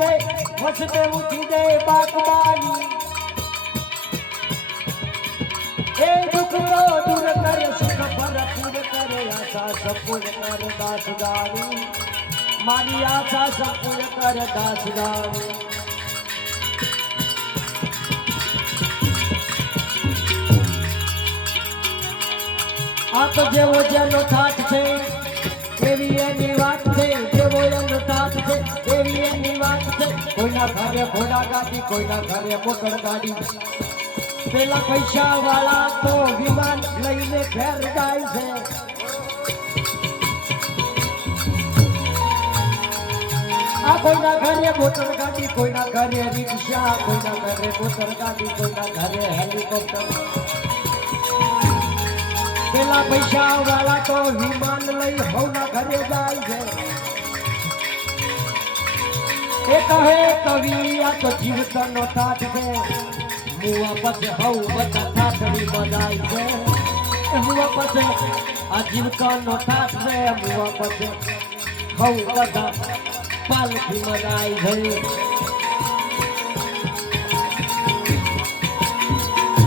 दे वसते उठी दे बागबानी हे दुख रो दूर कर सुख भरपूर कर आशा सपूर कर दासदारी मारी आशा सपूर कर दासदारी आ तो जेवो जेनो ठाठ छे एवी एनी वात छे जेवो एनो ठाठ छे एवी एनी वात छे कोईना घरे घोड़ा गाड़ी कोईना घरे मोटर गाड़ी पेला पैसा वाला तो विमान लईने घर जाय छे आ कोईना घरे मोटर गाड़ी कोईना घरे रिक्शा कोईना घरे मोटर गाड़ी कोईना घरे हेलिकॉप्टर पेला पैसा वाला तो विमान लई हौना घरे जाय छे ए कहे कवि आ तो जीवतनो ठाठ छे मुआ पछे हौ बता ठाठड़ी बजाय छे मुआ पछे आ जीवतनो ठाठ छे मुआ पछे हौ बता पालकी बजाय छे